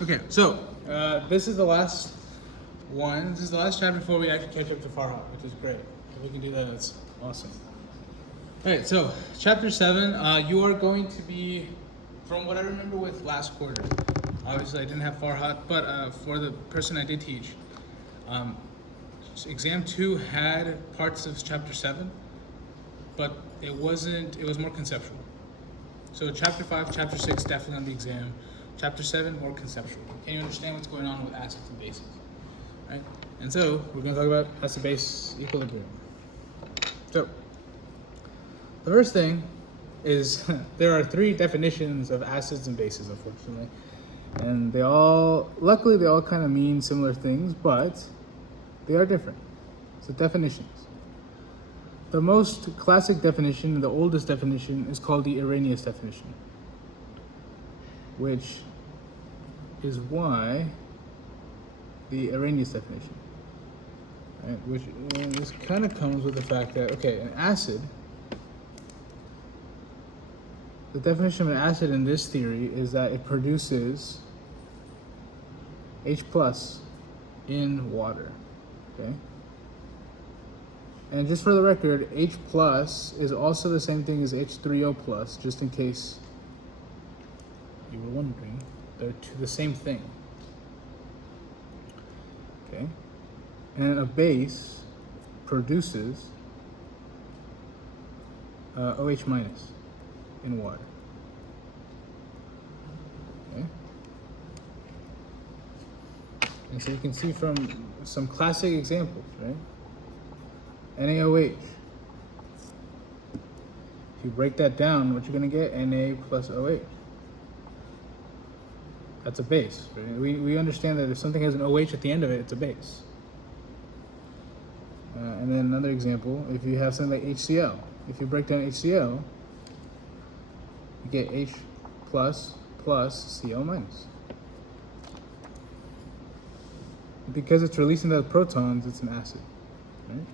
Okay, so this is the last one. This is the last chapter before we actually catch up to Farhat, which is great. If we can do that, that's awesome. All right, so chapter 7, you are going to be, from what I remember with last quarter, obviously I didn't have Farhat, but for the person I did teach, um, exam 2 had parts of chapter 7, but it was more conceptual. So chapter 5, chapter 6, definitely on the exam. Chapter 7, more conceptual. Can you understand what's going on with acids and bases? Right? And so we're going to talk about acid-base equilibrium. So the first thing is there are 3 definitions of acids and bases, unfortunately. And luckily they all kind of mean similar things, but they are different. So definitions. The most classic definition, the oldest definition, is called the Arrhenius definition, which is why the Arrhenius definition, right? Which this kind of comes with the fact that, okay, an acid, the definition of an acid in this theory is that it produces H plus in water, okay? And just for the record, H plus is also the same thing as H3O plus, just in case you were wondering. They're the same thing. Okay? And a base produces OH minus in water. Okay? And so you can see from some classic examples, right? NaOH. If you break that down, what you're going to get? Na plus OH. That's a base. Right? We understand that if something has an OH at the end of it, it's a base. And then another example, if you have something like HCl. If you break down HCl, you get H plus Cl minus. Because it's releasing those protons, it's an acid. Right?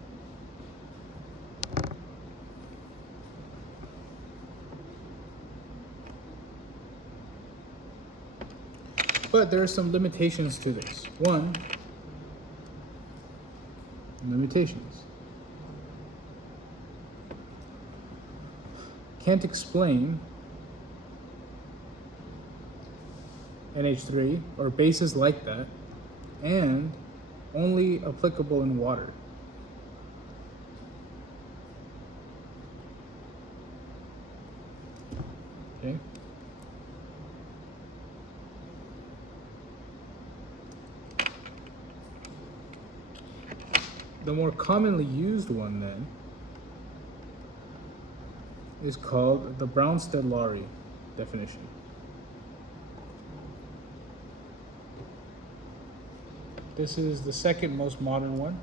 But there are some limitations to this. One, limitations. Can't explain NH3 or bases like that, and only applicable in water. Okay? The more commonly used one, then, is called the Bronsted-Lowry definition. This is the second most modern one.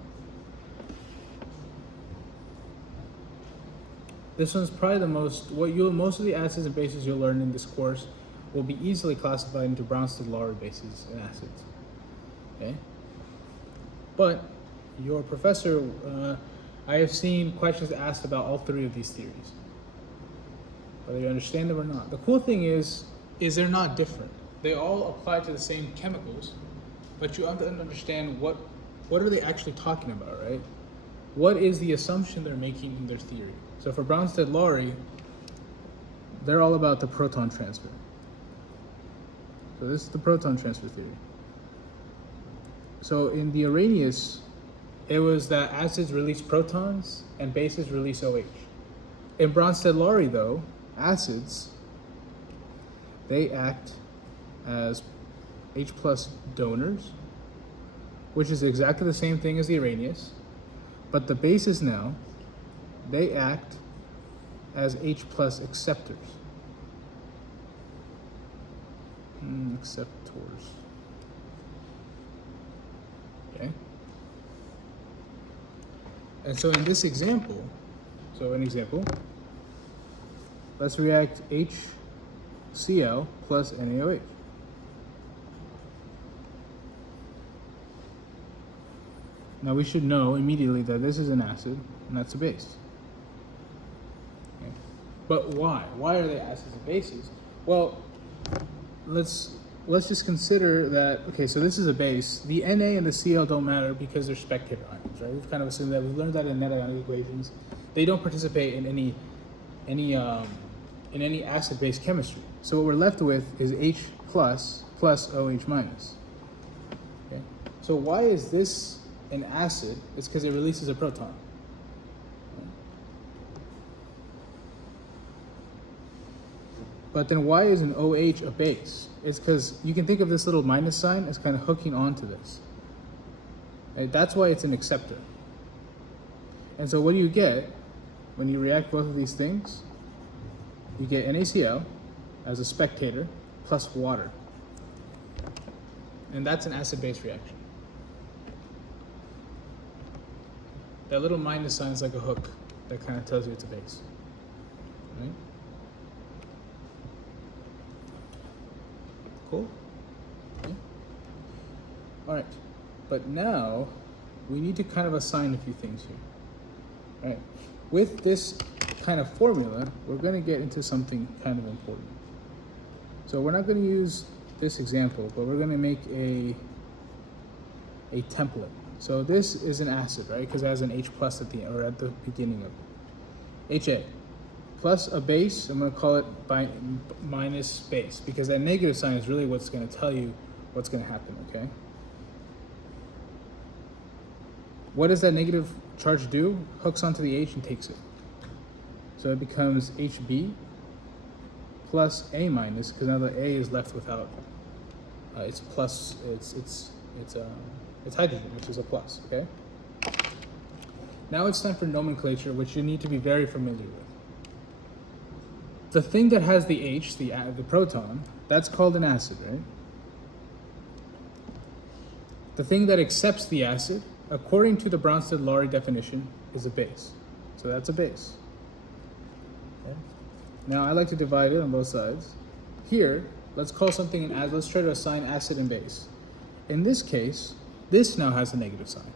This one's probably the most, most of the acids and bases you'll learn in this course will be easily classified into Bronsted-Lowry bases and acids. Okay? But your professor, I have seen questions asked about all 3 of these theories, whether you understand them or not. The cool thing is they're not different. They all apply to the same chemicals, but you have to understand what are they actually talking about, right? What is the assumption they're making in their theory? So for Bronsted-Lowry, they're all about the proton transfer. So this is the proton transfer theory. So in the Arrhenius, it was that acids release protons and bases release OH. In Bronsted-Lowry, though, acids, they act as H plus donors, which is exactly the same thing as the Arrhenius, but the bases now, they act as H plus acceptors. Acceptors. Okay? And so in this example, let's react HCl plus NaOH. Now we should know immediately that this is an acid and that's a base. Okay. But why? Why are they acids and bases? Well, let's let's just consider that, okay, so this is a base. The Na and the Cl don't matter because they're spectator ions, right? We've kind of assumed that. We've learned that in net ionic equations. They don't participate in any acid-base chemistry. So what we're left with is H plus OH minus. Okay? So why is this an acid? It's because it releases a proton. But then why is an OH a base? It's because you can think of this little minus sign as kind of hooking onto this. Right? That's why it's an acceptor. And so what do you get when you react both of these things? You get NaCl as a spectator plus water. And that's an acid-base reaction. That little minus sign is like a hook that kind of tells you it's a base. Right? Cool? Okay. All right. But now we need to kind of assign a few things here. All right. With this kind of formula, we're going to get into something kind of important. So we're not going to use this example, but we're going to make a template. So this is an acid, right? Because it has an H plus at the end, or at the beginning of it. HA plus a base. I'm going to call it minus base, because that negative sign is really what's going to tell you what's going to happen. Okay. What does that negative charge do? Hooks onto the H and takes it. So it becomes HB plus A minus, because now the A is left without its plus. It's hydrogen, which is a plus. Okay. Now it's time for nomenclature, which you need to be very familiar with. The thing that has the H, the proton, that's called an acid, right? The thing that accepts the acid, according to the Bronsted-Lowry definition, is a base. So that's a base. Okay. Now I like to divide it on both sides. Here, let's call something an acid. Let's try to assign acid and base. In this case, this now has a negative sign.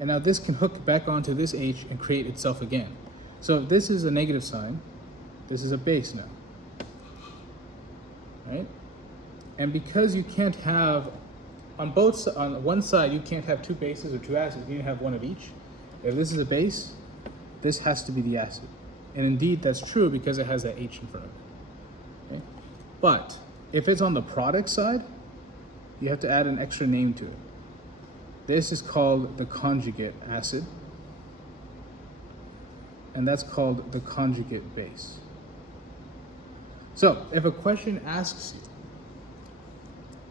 And now this can hook back onto this H and create itself again. So if this is a negative sign, this is a base now. Right? And because you can't have, on one side, you can't have two bases or two acids. You can have one of each. If this is a base, this has to be the acid. And indeed, that's true because it has that H in front of it. Okay? But if it's on the product side, you have to add an extra name to it. This is called the conjugate acid, and that's called the conjugate base. So if a question asks you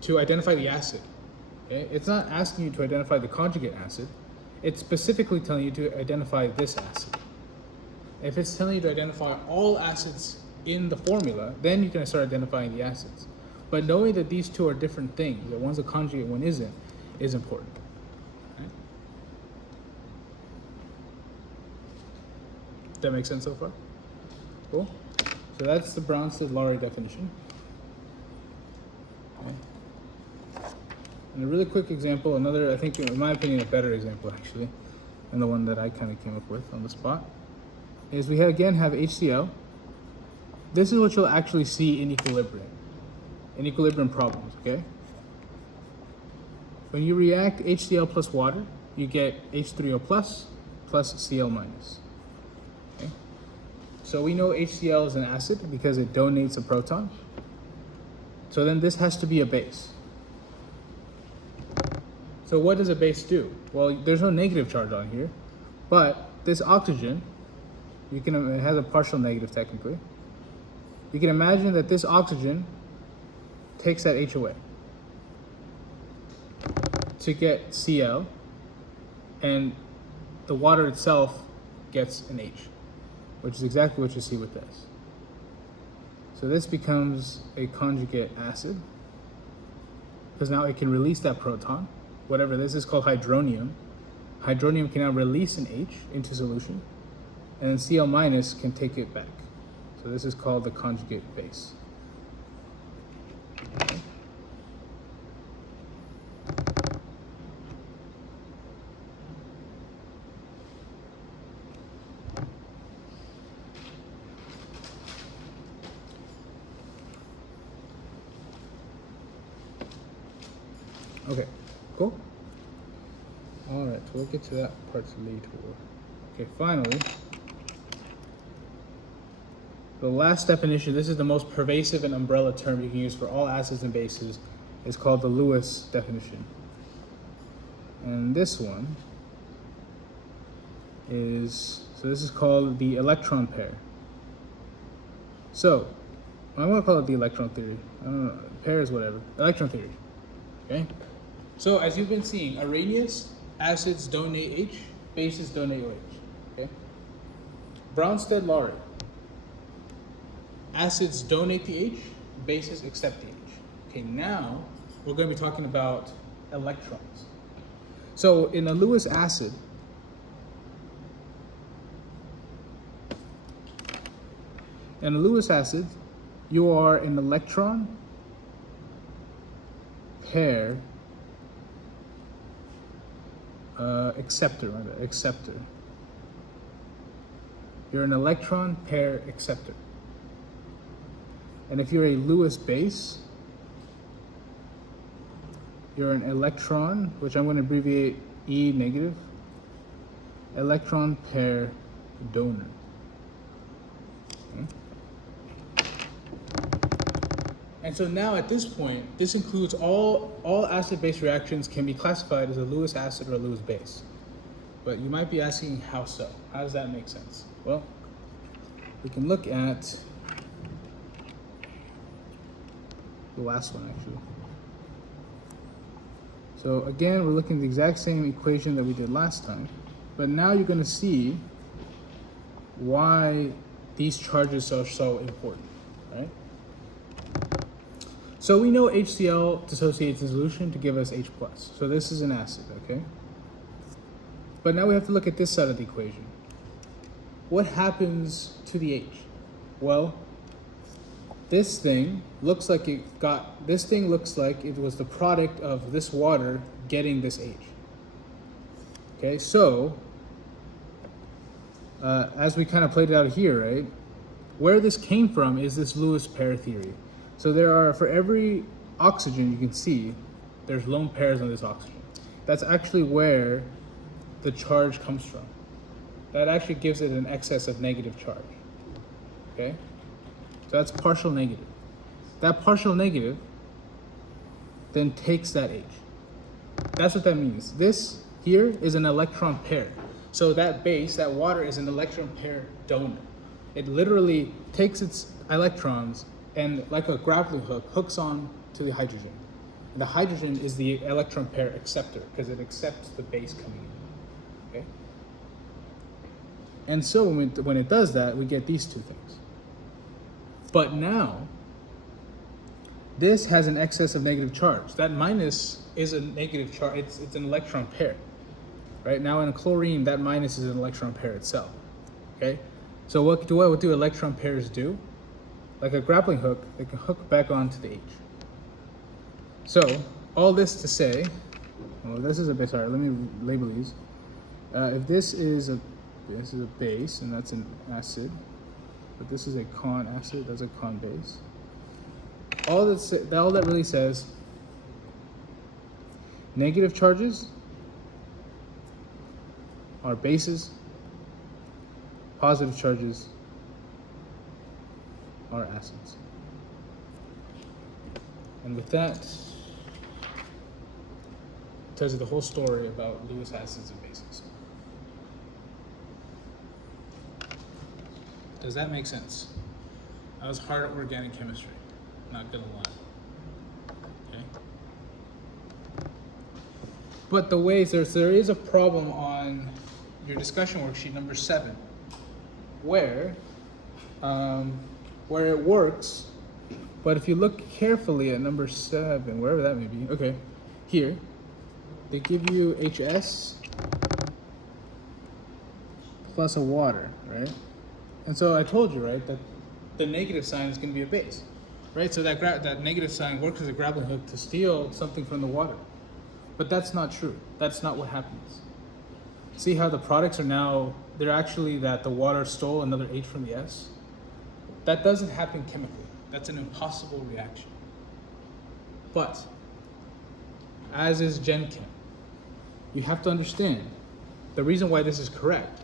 to identify the acid, okay, it's not asking you to identify the conjugate acid, it's specifically telling you to identify this acid. If it's telling you to identify all acids in the formula, then you can start identifying the acids. But knowing that these two are different things, that one's a conjugate, one isn't, is important. Okay? Does that make sense so far? Cool. So that's the Bronsted-Lowry definition. Okay. And a really quick example, another, I think, in my opinion, a better example actually, and the one that I kind of came up with on the spot, is we again have HCl. This is what you'll actually see in equilibrium problems, okay? When you react HCl plus water, you get H3O plus Cl minus. Okay? So we know HCl is an acid because it donates a proton. So then this has to be a base. So what does a base do? Well, there's no negative charge on here, but this oxygen, it has a partial negative technically. You can imagine that this oxygen takes that H away to get Cl, and the water itself gets an H, which is exactly what you see with this. So this becomes a conjugate acid because now it can release that proton, whatever this is called hydronium. Hydronium can now release an H into solution, and then Cl minus can take it back. So this is called the conjugate base. Okay. Okay, cool. All right, we'll get to that part later. Okay, finally, the last definition, this is the most pervasive and umbrella term you can use for all acids and bases, is called the Lewis definition. And this one is, so this is called the electron pair. So, I'm gonna call it the electron theory. I don't know, pair is whatever. Electron theory, okay? So as you've been seeing, Arrhenius, acids donate H, bases donate OH, okay? Bronsted-Lowry, acids donate the H, bases accept the H. Okay, now we're going to be talking about electrons. So in a Lewis acid, you are an electron pair acceptor. You're an electron pair acceptor. And if you're a Lewis base, you're an electron, which I'm going to abbreviate E negative, electron pair donor. Okay. And so now at this point, this includes all acid-base reactions can be classified as a Lewis acid or a Lewis base. But you might be asking, how so? How does that make sense? Well, we can look at the last one actually. So again, we're looking at the exact same equation that we did last time, but now you're going to see why these charges are so important, right? So we know HCl dissociates in solution to give us H+. So this is an acid, okay? But now we have to look at this side of the equation. What happens to the H? Well, this thing looks like it was the product of this water getting this H. Okay, so as we kind of played it out here, right? Where this came from is this Lewis pair theory. So there are, for every oxygen you can see, there's lone pairs on this oxygen. That's actually where the charge comes from. That actually gives it an excess of negative charge. Okay? So that's partial negative. That partial negative then takes that H. That's what that means. This here is an electron pair. So that base, that water, is an electron pair donor. It literally takes its electrons and, like a grappling hook, hooks on to the hydrogen. And the hydrogen is the electron pair acceptor because it accepts the base coming in. Okay? And so when it does that, we get these two things. But now, this has an excess of negative charge. That minus is a negative charge. It's an electron pair. Right? Now in chlorine, that minus is an electron pair itself. Okay? So what do electron pairs do? Like a grappling hook, they can hook back onto the H. So all this to say, well, this is a base. Sorry, let me label these. If this is a base, and that's an acid, but this is a con acid, that's a con base. All that really says, negative charges are bases, positive charges are acids. And with that, it tells you the whole story about Lewis acids and bases. Does that make sense? That was hard organic chemistry, not gonna lie. Okay. But the ways there is a problem on your discussion worksheet number 7, where it works, but if you look carefully at number 7, wherever that may be, okay, here, they give you HS plus a water, right? And so I told you, right, that the negative sign is going to be a base, right? So that negative sign works as a grappling hook to steal something from the water. But that's not true. That's not what happens. See how the products are now, they're actually that the water stole another H from the S? That doesn't happen chemically. That's an impossible reaction. But as is Gen Chem. You have to understand the reason why this is correct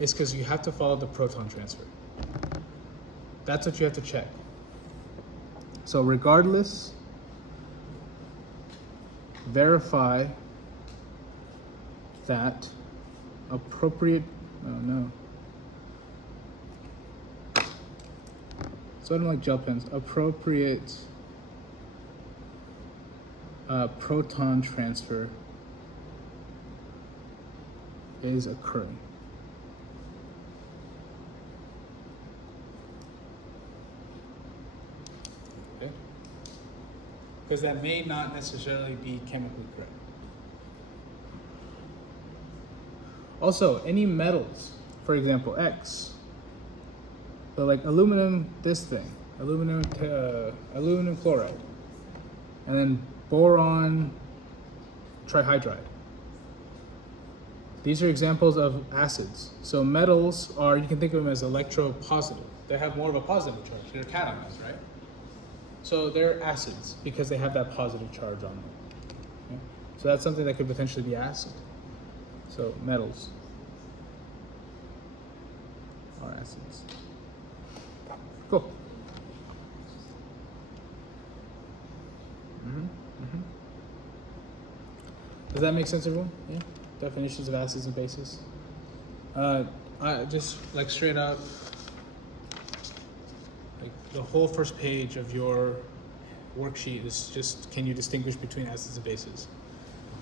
is because you have to follow the proton transfer. That's what you have to check. So regardless, verify that appropriate, oh no. So I don't like gel pens. Appropriate proton transfer is occurring. Okay. Because that may not necessarily be chemically correct. Also, any metals, for example, X. So like aluminum, this thing, aluminum chloride, and then boron trihydride. These are examples of acids. So metals are, you can think of them as electropositive. They have more of a positive charge. They're cations, right? So they're acids because they have that positive charge on them. Okay? So that's something that could potentially be acid. So metals are acids. Cool. Does that make sense, everyone? Yeah. Definitions of acids and bases. I just like straight up, like the whole first page of your worksheet is just, can you distinguish between acids and bases?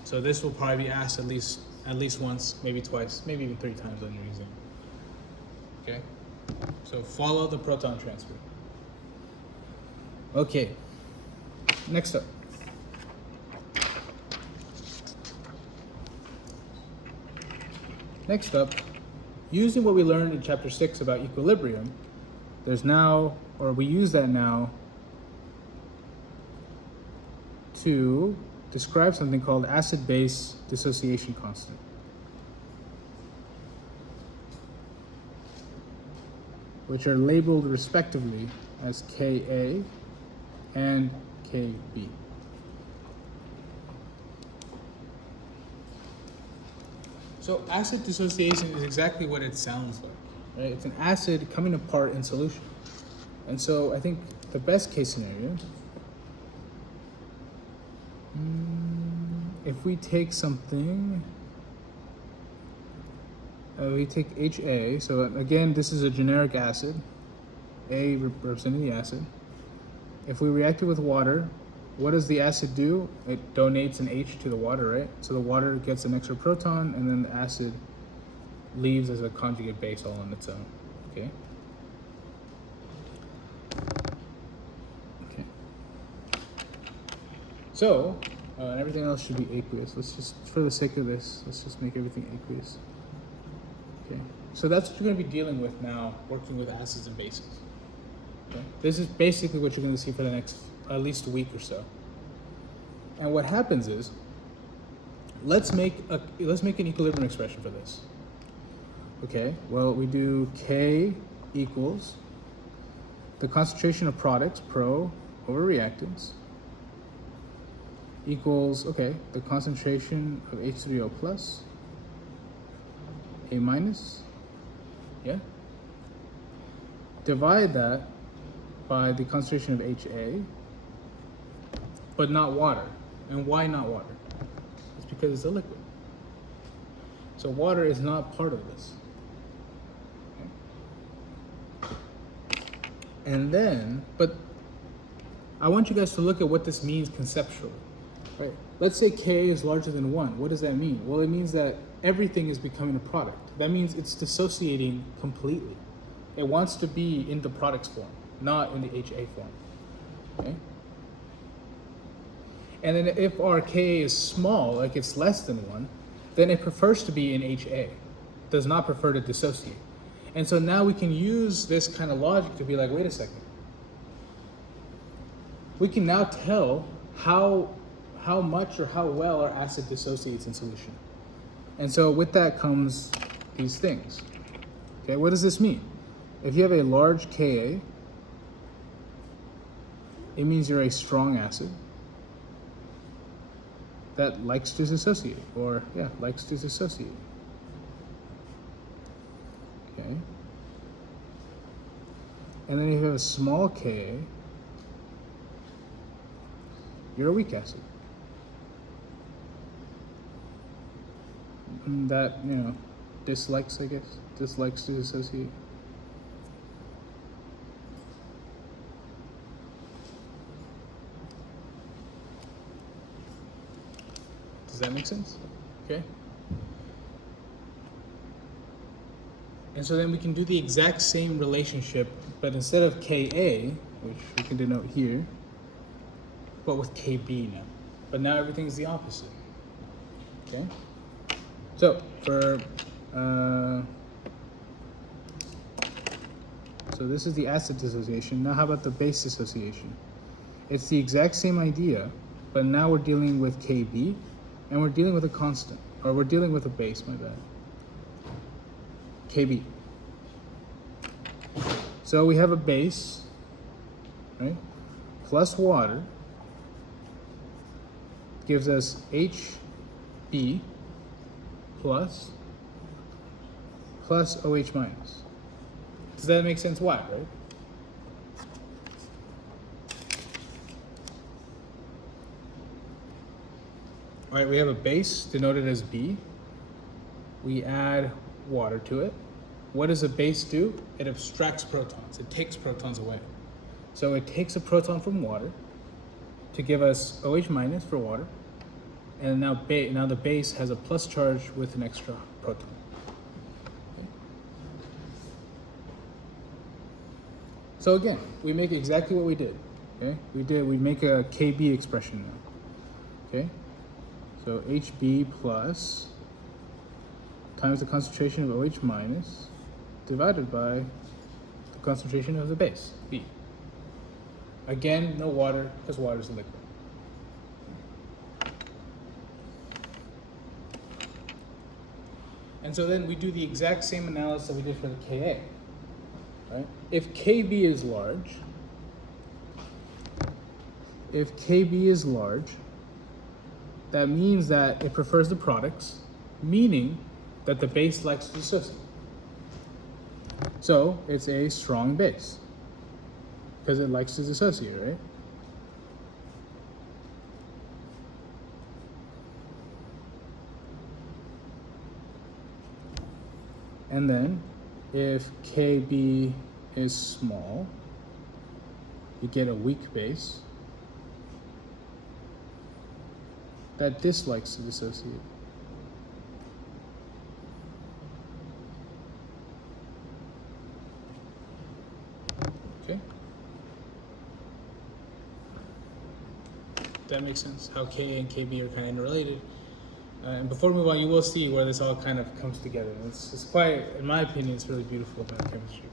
So this will probably be asked at least once, maybe twice, maybe even 3 times on your exam. Okay. So follow the proton transfer. Okay, next up. Next up, using what we learned in chapter 6 about equilibrium, there's now, or we use that now to describe something called acid-base dissociation constant. Which are labeled respectively as Ka and Kb. So acid dissociation is exactly what it sounds like, right? It's an acid coming apart in solution. And so I think the best case scenario, if we take something, we take HA, so again, this is a generic acid, A representing the acid. If we react it with water, what does the acid do? It donates an H to the water, right? So the water gets an extra proton, and then the acid leaves as a conjugate base all on its own, okay? Okay. So, and everything else should be aqueous. Let's just, for the sake of this, let's just make everything aqueous. Okay, so that's what you're going to be dealing with now, working with acids and bases. Okay? This is basically what you're going to see for the next at least a week or so. And what happens is, let's make an equilibrium expression for this. Okay, well, we do K equals the concentration of products, pro over reactants, equals, okay, the concentration of H3O plus, A minus, yeah? Divide that by the concentration of HA, but not water. And why not water? It's because it's a liquid. So water is not part of this. Okay. And then, but I want you guys to look at what this means conceptually, right? Let's say K is larger than 1. What does that mean? Well, it means that everything is becoming a product. That means it's dissociating completely. It wants to be in the product's form, not in the HA form, okay? And then if our Ka is small, like it's less than 1, then it prefers to be in HA, does not prefer to dissociate. And so now we can use this kind of logic to be like, wait a second. We can now tell how much or how well our acid dissociates in solution. And so with that comes these things. Okay, what does this mean? If you have a large Ka, it means you're a strong acid. that likes to dissociate, or yeah, likes to dissociate. Okay. And then if you have a small Ka, you're a weak acid. That, dislikes, I guess, dislikes to dissociate. Does that make sense? Okay. And so then we can do the exact same relationship, but instead of Ka, which we can denote here, but with Kb now. But now everything's the opposite. Okay? So for so this is the acid dissociation. Now how about the base dissociation? It's the exact same idea, but now we're dealing with Kb, and we're dealing with a constant, or we're dealing with a base, my bad. Kb. So we have a base, right, plus water gives us Hb plus OH minus. Does that make sense why, right? All right, we have a base denoted as B. We add water to it. What does a base do? It abstracts protons. It takes protons away. So it takes a proton from water to give us OH minus for water. And now the base has a plus charge with an extra proton. Okay. So again, we make exactly what we did. Okay, we make a Kb expression now. Okay, so Hb plus times the concentration of OH minus divided by the concentration of the base, B. Again, no water, because water is a liquid. And so then we do the exact same analysis that we did for the Ka, right? If Kb is large, that means that it prefers the products, meaning that the base likes to dissociate. So it's a strong base because it likes to dissociate, right? And then if Kb is small, you get a weak base that dislikes to dissociate. Okay? That makes sense, how Ka and Kb are kind of interrelated. And before we move on, you will see where this all kind of comes together. It's quite, in my opinion, it's really beautiful about chemistry.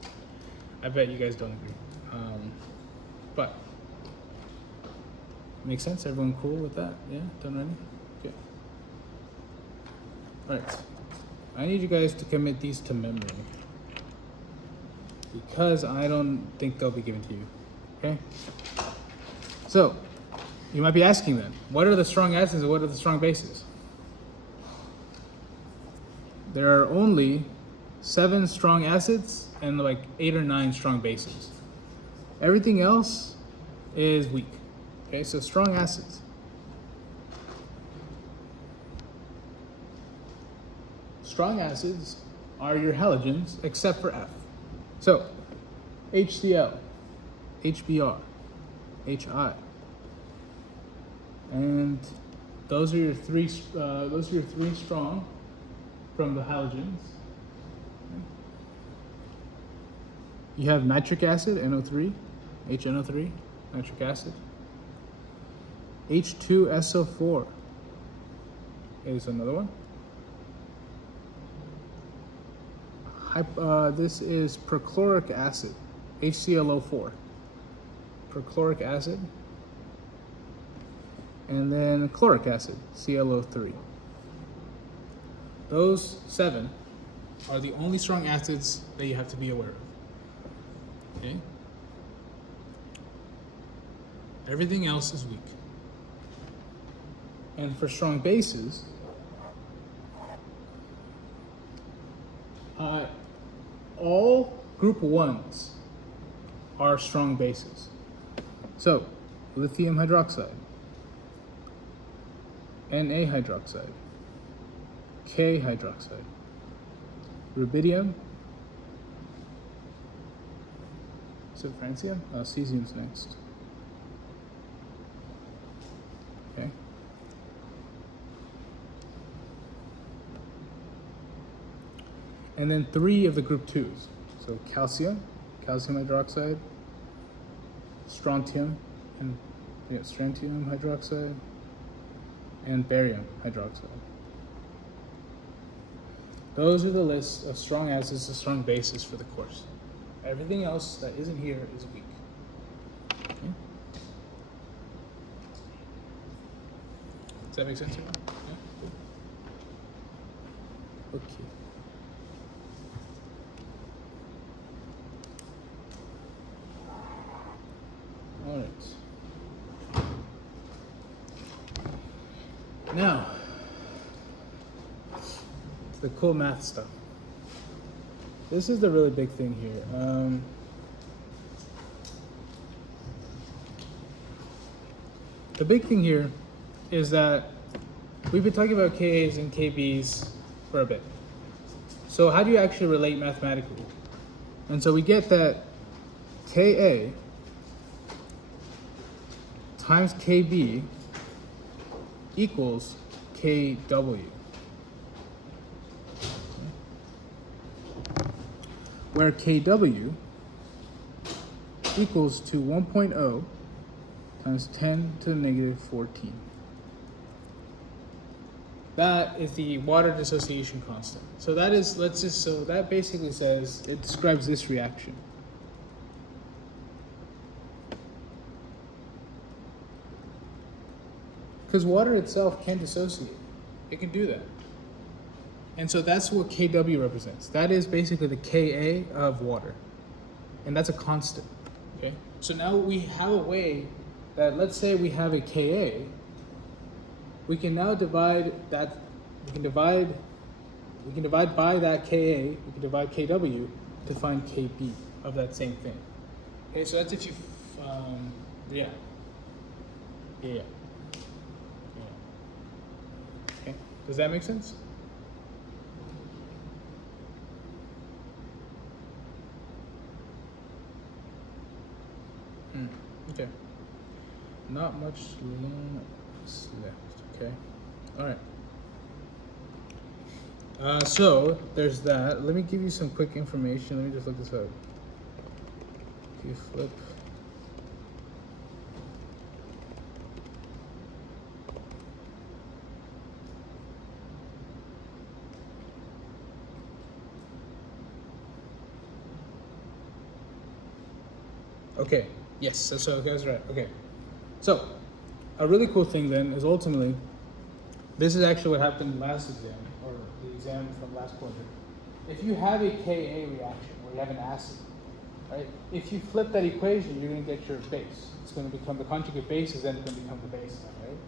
I bet you guys don't agree. But, makes sense? Everyone cool with that? Yeah? Done ready? Okay. Alright. I need you guys to commit these to memory, because I don't think they'll be given to you. Okay? So, you might be asking then, what are the strong acids and what are the strong bases? There are only 7 strong acids and like 8 or 9 strong bases. Everything else is weak. Okay, so strong acids. Strong acids are your halogens except for F. So, HCl, HBr, HI. And those are your three strong from the halogens. You have nitric acid, NO3, HNO3, nitric acid. H2SO4 is another one. This is perchloric acid, HClO4. Perchloric acid. And then chloric acid, ClO3. Those 7 are the only strong acids that you have to be aware of. Okay? Everything else is weak. And for strong bases, all group 1s are strong bases. So, lithium hydroxide, Na hydroxide, K hydroxide, rubidium, is it francium? Cesium's next. Okay. And then 3 of the group 2s. So calcium hydroxide, strontium hydroxide, and barium hydroxide. Those are the lists of strong acids and strong bases for the course. Everything else that isn't here is weak. Okay. Does that make sense? Yeah? Okay. All right. Now, the cool math stuff. This is the really big thing here. The big thing here is that we've been talking about Kas and Kbs for a bit. So how do you actually relate mathematically? And so we get that Ka times Kb equals Kw. Where Kw equals to 1.0 times 10 to the negative 14. That is the water dissociation constant. So that is, so that basically says, it describes this reaction. Because water itself can dissociate. It can do that. And so that's what Kw represents. That is basically the Ka of water. And that's a constant. Okay? So now we have a way that, let's say we have a Ka, we can now divide that, we can divide by that Ka, we can divide Kw to find Kb of that same thing. Okay, so that's if you, yeah. Okay, does that make sense? Okay. Not much left. Okay. All right. So there's that. Let me give you some quick information. Let me just look this up. If you flip. Okay. Yes, so guys, right. Okay. So, a really cool thing then is ultimately, this is actually what happened last exam, or the exam from last quarter. If you have a Ka reaction, where you have an acid, right? If you flip that equation, you're going to get your base. It's going to become the conjugate base, is then it's going to become the base, right?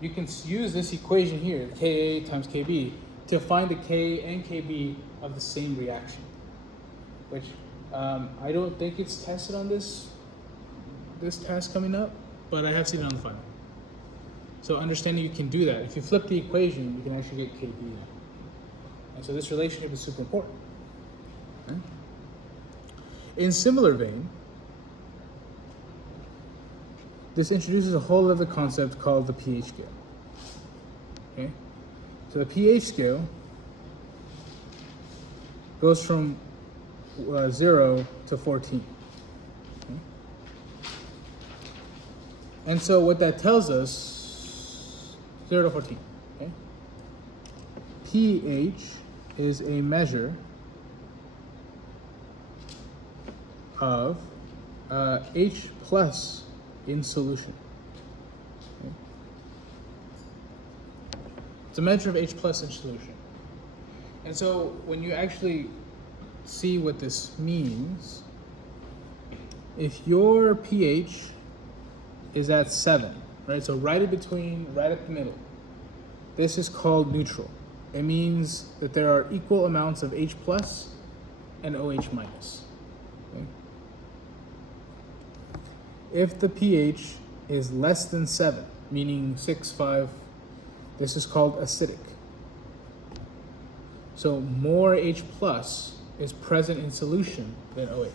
You can use this equation here, Ka times Kb, to find the K and Kb of the same reaction, which I don't think it's tested on this test coming up, but I have seen it on the final. So understanding you can do that. If you flip the equation, you can actually get Kb. And so this relationship is super important. Okay? In similar vein, this introduces a whole other concept called the pH scale. Okay? So the pH scale goes from 0 to 14. And so what that tells us, 0 to 14, okay? pH is a measure of H plus in solution. Okay? It's a measure of H plus in solution. And so when you actually see what this means, if your pH is at 7, right? So right in between, right at the middle. this is called neutral. It means that there are equal amounts of H plus and OH minus. Okay? If the pH is less than 7, meaning 6, 5, this is called acidic. So more H plus is present in solution than OH.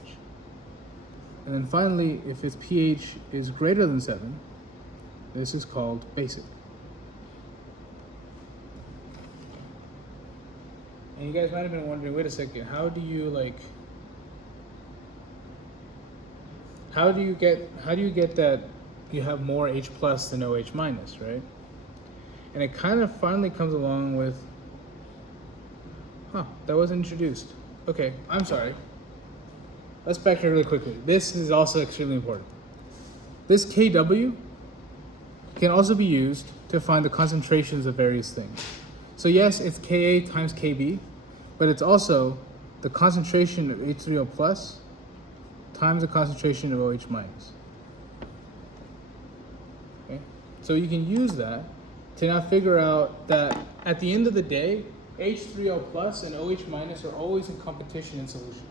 And then finally, if its pH is greater than 7, this is called basic. And you guys might have been wondering, wait a second, how do you get that you have more H plus than OH minus, right? And it kind of finally comes along with, that wasn't introduced. Okay, I'm sorry. Let's back here really quickly. This is also extremely important. This Kw can also be used to find the concentrations of various things. So yes, it's Ka times Kb, but it's also the concentration of H3O plus times the concentration of OH minus. Okay? So you can use that to now figure out that at the end of the day, H3O plus and OH minus are always in competition in solution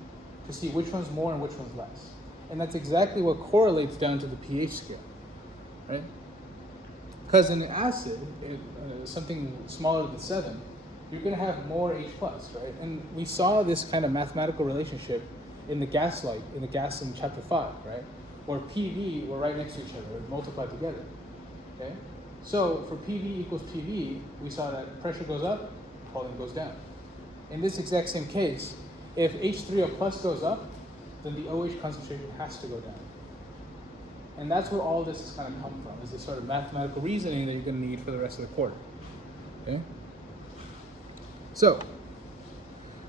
to see which one's more and which one's less. And that's exactly what correlates down to the pH scale, right? Because in an acid, something smaller than 7, you're going to have more H plus, right? And we saw this kind of mathematical relationship in the gas in chapter 5, right? Where PV were right next to each other, multiplied together, okay? So for PV equals PV, we saw that pressure goes up, volume goes down. In this exact same case, if H3O plus goes up, then the OH concentration has to go down. And that's where all this has kind of come from, is this sort of mathematical reasoning that you're going to need for the rest of the quarter. Okay? So,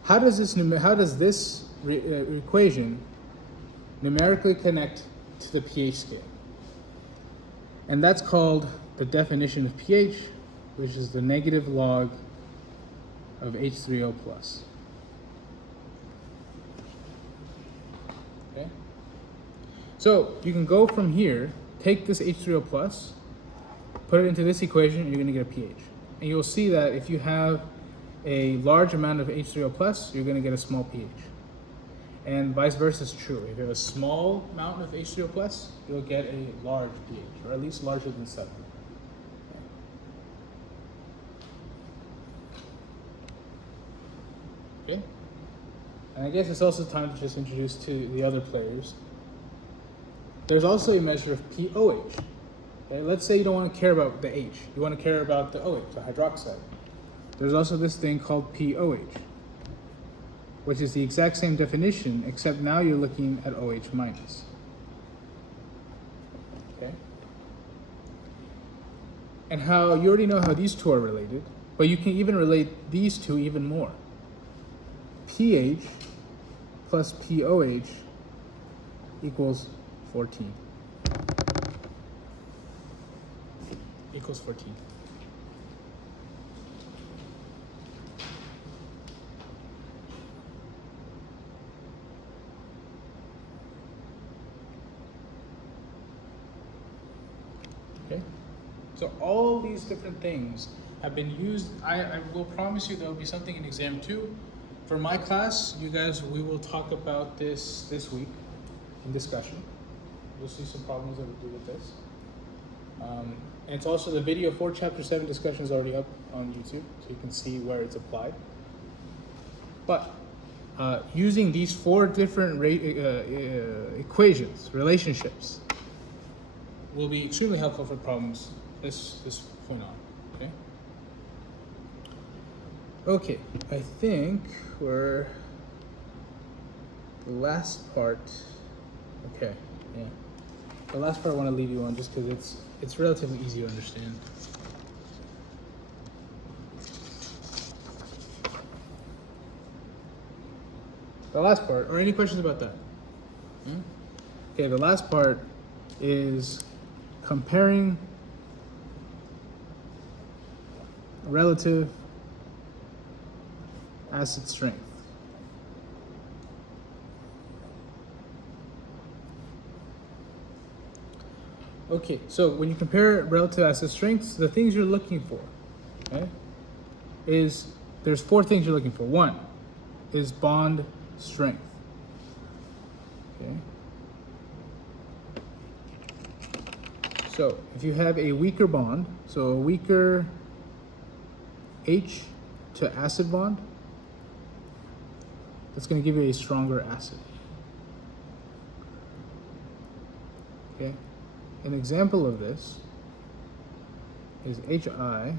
how does this equation numerically connect to the pH scale? And that's called the definition of pH, which is the negative log of H3O plus. Okay? So you can go from here, take this H3O plus, put it into this equation, you're going to get a pH. And you'll see that if you have a large amount of H3O plus, you're going to get a small pH. And vice versa is true. If you have a small amount of H3O plus, you'll get a large pH, or at least larger than 7. Okay? And I guess it's also time to just introduce to the other players. There's also a measure of pOH. Okay? Let's say you don't want to care about the H. You want to care about the OH, the hydroxide. There's also this thing called pOH, which is the exact same definition, except now you're looking at OH minus. Okay? And how you already know how these two are related, but you can even relate these two even more. pH plus pOH equals 14. Equals 14. Okay? So all these different things have been used. I will promise you there will be something in exam 2. For my class, you guys, we will talk about this week in discussion. You'll see some problems that we do with this. And it's also the video for chapter 7 discussion is already up on YouTube, so you can see where it's applied. But using these 4 different equations, relationships, will be extremely helpful for problems this point on. Okay. Okay, I think we're the last part. Okay, yeah. The last part I want to leave you on just because it's relatively easy to understand. The last part, or any questions about that? Okay, the last part is comparing relative acid strength. Okay, so when you compare relative acid strengths, the things you're looking for okay, is there's four things you're looking for. One is bond strength. Okay. So if you have a weaker bond, so a weaker H to acid bond, that's going to give you a stronger acid. Okay. An example of this is HI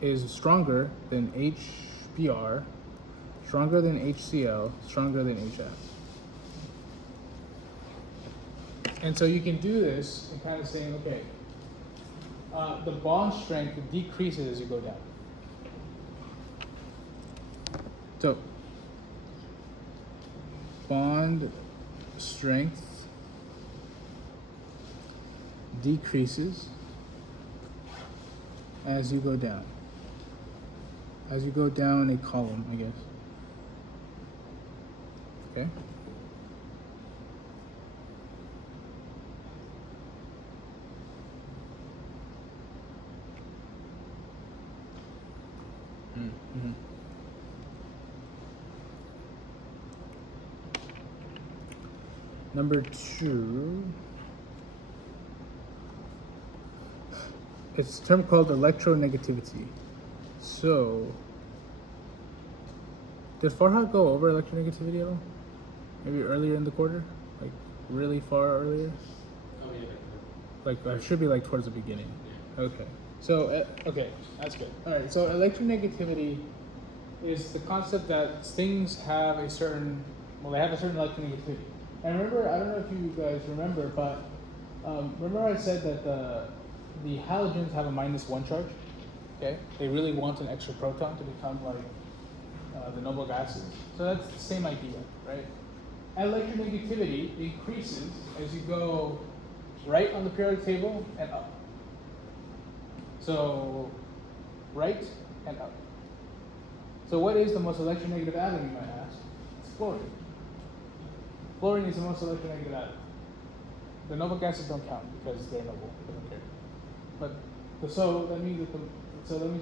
is stronger than HBr, stronger than HCl, stronger than HF. And so you can do this and kind of saying, okay, the bond strength decreases as you go down. So bond strength decreases as you go down. As you go down a column, I guess. Okay? Mm-hmm. Number 2, it's a term called electronegativity. So, did Farhad go over electronegativity at all? Maybe earlier in the quarter? Like really far earlier? Oh, yeah. Like I should be like towards the beginning. Yeah. Okay. So, okay, that's good. All right, so electronegativity is the concept that things have a certain, they have a certain electronegativity. And remember, I don't know if you guys remember, but remember I said that the halogens have a -1 charge, okay? They really want an extra proton to become like the noble gases. So that's the same idea, right? Electronegativity increases as you go right on the periodic table and up. So, right and up. So what is the most electronegative atom, you might ask? It's fluorine. Fluorine is the most electronegative atom. The noble gases don't count because they're noble. They don't care. But so that means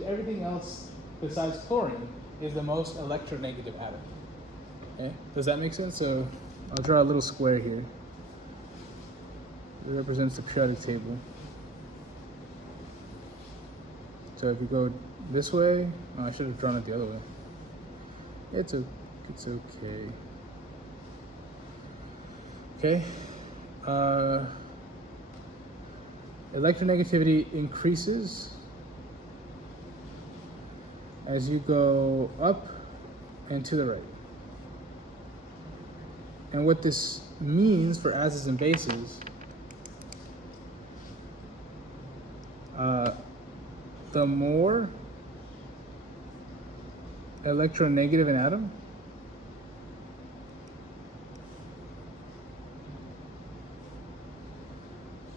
everything else besides chlorine is the most electronegative atom. Okay? Does that make sense? So I'll draw a little square here. It represents the periodic table. So if you go this way, I should have drawn it the other way. It's okay. Okay. Electronegativity increases as you go up and to the right. And what this means for acids and bases, the more electronegative an atom,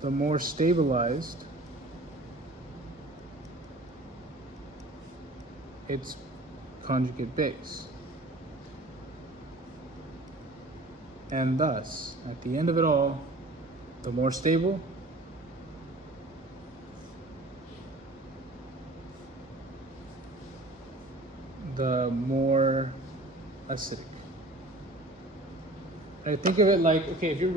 the more stabilized its conjugate base. And thus, at the end of it all, the more stable, the more acidic. Right, think of it like, okay, if you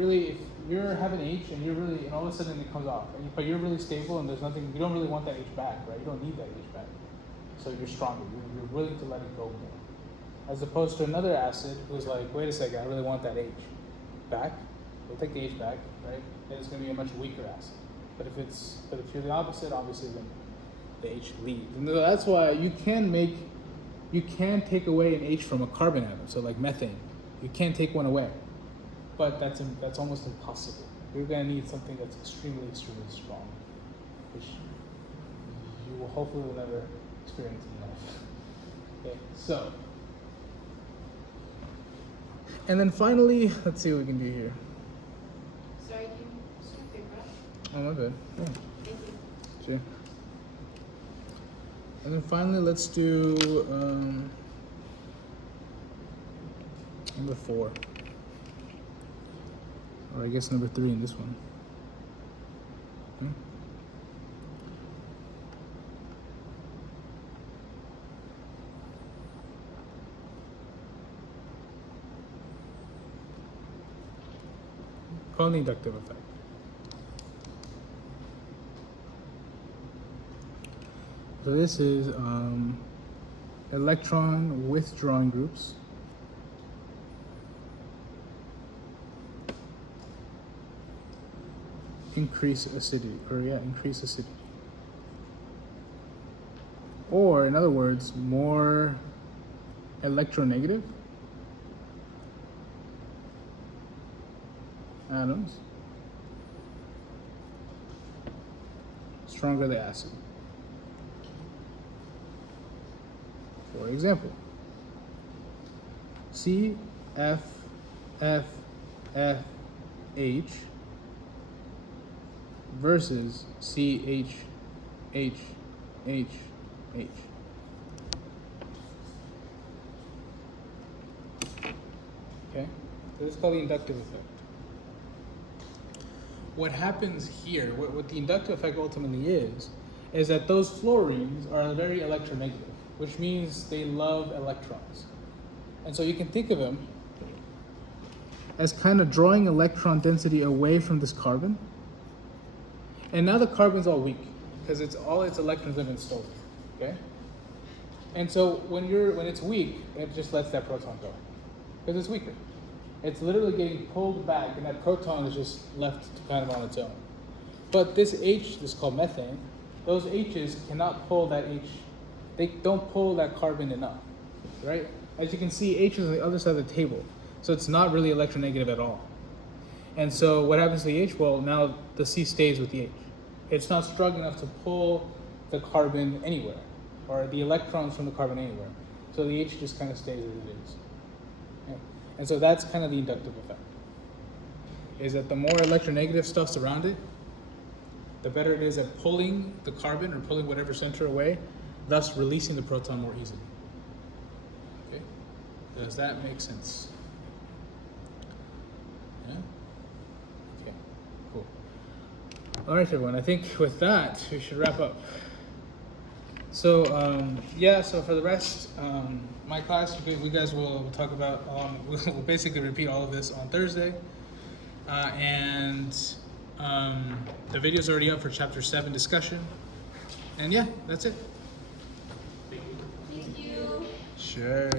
have an H and and all of a sudden it comes off, but you're really stable and there's nothing, you don't really want that H back, right? You don't need that H back. So you're stronger, you're willing to let it go more. As opposed to another acid who's like, wait a second, I really want that H back. We'll take the H back, right? Then it's gonna be a much weaker acid. But if you're the opposite, obviously then the H leaves. And that's why you can take away an H from a carbon atom, so like methane. You can't take one away. But that's almost impossible. You're gonna need something that's extremely, extremely strong, which you will hopefully never experience in life. Okay, so. And then finally, let's see what we can do here. Sorry, can you start your brush? Oh, my bad. Yeah. Thank you. Sure. And then finally, let's do number 4. Or I guess number 3 in this one. Okay. Called the inductive effect. So this is electron withdrawing groups. Increase acidity. Or in other words, more electronegative atoms, stronger the acid. For example, CFFFH versus CHHHH. Okay, so this is called the inductive effect. What happens here, what the inductive effect ultimately is that those fluorines are very electronegative, which means they love electrons. And so you can think of them as kind of drawing electron density away from this carbon. And now the carbon's all weak because all its electrons have been stolen. Okay? And so when it's weak, it just lets that proton go because it's weaker. It's literally getting pulled back, and that proton is just left kind of on its own. But this H, this is called methane, those H's cannot pull that H. They don't pull that carbon enough, right? As you can see, H is on the other side of the table, so it's not really electronegative at all. And so what happens to the H? Well, now the C stays with the H. It's not strong enough to pull the carbon anywhere, or the electrons from the carbon anywhere. So the H just kind of stays as it is. Okay? And so that's kind of the inductive effect, is that the more electronegative stuff's around it, the better it is at pulling the carbon or pulling whatever center away, thus releasing the proton more easily. Okay? Does that make sense? Yeah? Okay, cool. All right, everyone, I think with that, we should wrap up. So, so for the rest, my class, we guys will talk about, we'll basically repeat all of this on Thursday. The video's already up for chapter 7 discussion. And yeah, that's it. Thank you. Sure.